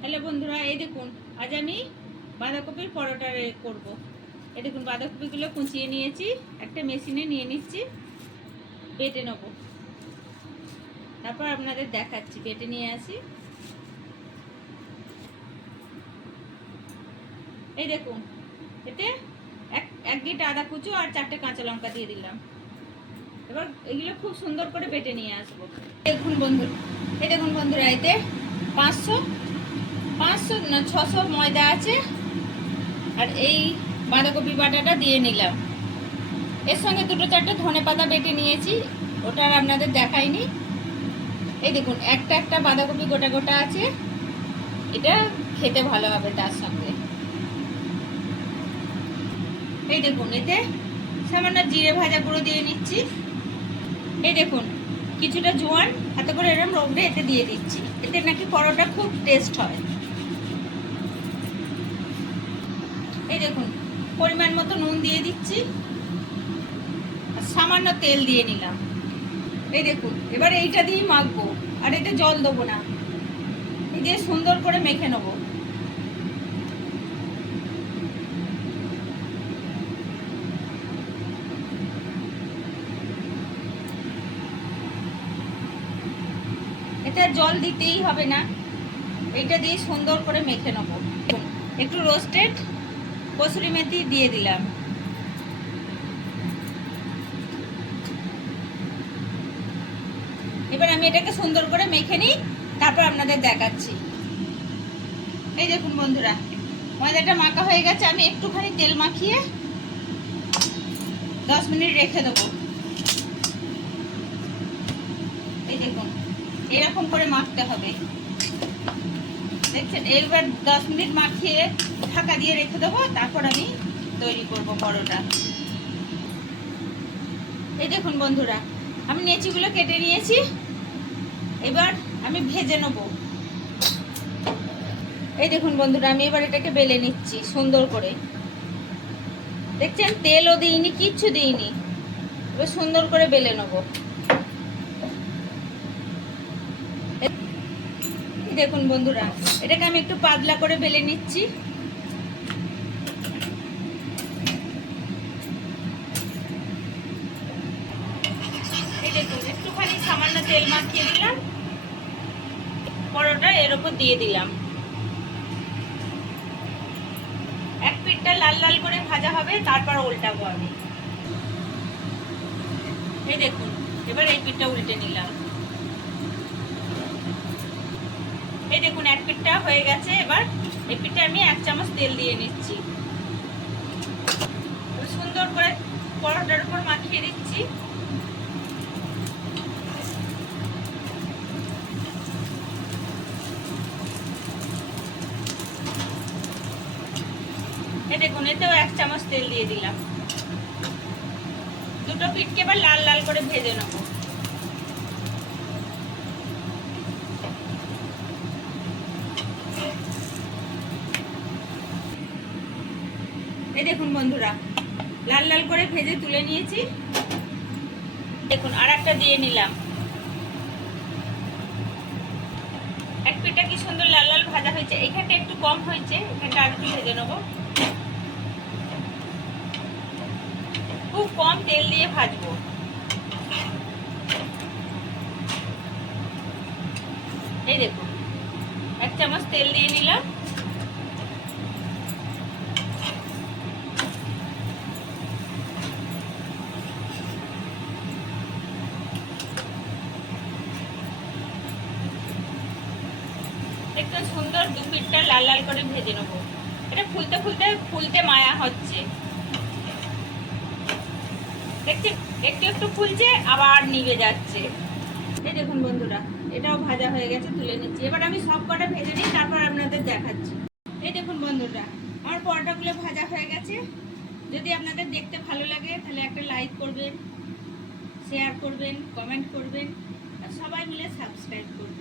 Hello বন্ধুরা, এই দেখুন, আজ আমি বাঁধাকপির পরোটা করব। এই দেখুন, বাঁধাকপিগুলো কুচিয়ে নিয়েছি, একটা মেশিনে নিয়ে নিচ্ছি, বেটে নেব। তারপর আপনাদের দেখাচ্ছি, বেটে নিয়ে আসি। এই দেখুন, এতে এক এক গিট আদা কুচো আর চারটে কাঁচা লঙ্কা দিয়ে দিলাম। এবার এগুলো খুব সুন্দর করে বেটে নিয়ে আসব। দেখুন বন্ধু এই দেখুন বন্ধুরা, এতে পাঁচশো পাঁচশো না ছশো ময়দা আছে। আর এই বাঁধাকপি বাটাটা দিয়ে নিলাম। এর সঙ্গে দুটো চারটে ধনে পাতা বেটে নিয়েছি। ওটা আর আপনাদের দেখাইনি। এই দেখুন, একটা একটা বাঁধাকপি গোটা গোটা আছে। এটা খেতে ভালো হবে তার সঙ্গে। এই দেখুন, এতে সামান্য জিরে ভাজা গুঁড়ো দিয়ে নিচ্ছি। এই দেখুন, কিছুটা জোয়ান, হাতে করে এরকম রোগড়ে এতে দিয়ে দিচ্ছি। এতে নাকি পরোটা খুব টেস্ট হয়। এই দেখুন, পরিমাণ মতো নুন দিয়ে দিচ্ছি। সামান্য তেল দিয়ে নিলাম। এই দেখুন, এবার এইটা দিয়েই মাখবো, আর এতে জল দেবো না। এই দিয়ে সুন্দর করে মেখে নেব। আর জল দিতেই হবে না। এটা দিয়ে সুন্দর করে মেখে নেব। একটু রোস্টেড কসুরি মেথি দিয়ে দিলাম। এবার আমি এটাকে সুন্দর করে মেখে নিই, তারপর আপনাদের দেখাচ্ছি। এই দেখুন বন্ধুরা, ময়দাটা মাখা হয়ে গেছে, আমি একটুখানি তেল মাখিয়ে দশ মিনিট রেখে দেবো। এই দেখুন, এরকম করে মাখতে হবে। দেখছেন, এইবার দশ মিনিট মাখিয়ে ঢাকা দিয়ে রেখে দেবো, তারপর আমি তৈরি করব পরোটা। এই দেখুন বন্ধুরা, আমি নেচিগুলো কেটে নিয়েছি, এবার আমি ভেজে নেব। এই দেখুন বন্ধুরা, আমি এবার এটাকে বেলে নিচ্ছি সুন্দর করে। দেখছেন, তেলও দিইনি, কিচ্ছু দিইনি। এবার সুন্দর করে বেলে নেব। দেখুন বন্ধুরা, এটাকে আমি একটু পাতলা করে বেলে নিচ্ছি। একটুখানি সামান্য তেল মাখিয়ে দিলাম। পরোটা এর উপর দিয়ে দিলাম। এক পিঠটা লাল লাল করে ভাজা হবে, তারপর এই দেখুন, এবার এই পিঠটা উল্টে নিলাম এই দেখুন এক পিঠটা হয়ে গেছে, এবার এই পিঠে আমি এক চামচ তেল দিয়ে নিচ্ছি। সুন্দর করে পরোটার উপর মাখিয়ে দিচ্ছি। দেখুন এতেও এক চামচ তেল দিয়ে দিলাম। দুটো পিঠকে এবার লাল লাল করে ভেজে নেব। এই দেখুন বন্ধুরা, লাল লাল করে ভেজে তুলে নিয়েছি। দেখুন আর একটা দিয়ে নিলাম। এক পিঠটা কি সুন্দর লাল লাল ভাজা হয়েছে। এখানটা একটু কম হয়েছে, এখানটা আর একটু ভেজে নেব। খুব কম তেল দিয়ে ভাজবো। এই দেখুন, এক চামচ তেল দিয়ে নিলাম। একটু সুন্দর দু পিঠটা লাল লাল করে ভেজে নেব। এটা ফুলতে ফুলতে ফুলতে মায়া হচ্ছে। দেখছি, একটু একটু ফুলছে, আবার নিভে যাচ্ছে। এই দেখুন বন্ধুরা, এটাও ভাজা হয়ে গেছে, তুলে নিচ্ছি। এবার আমি সব কটা ভেজে নিই, তারপর আপনাদের দেখাচ্ছি। এই দেখুন বন্ধুরা, আমার পরোটাগুলো ভাজা হয়ে গেছে। যদি আপনাদের দেখতে ভালো লাগে, তাহলে একটা লাইক করবেন, শেয়ার করবেন, কমেন্ট করবেন, আর সবাই মিলে সাবস্ক্রাইব করবেন।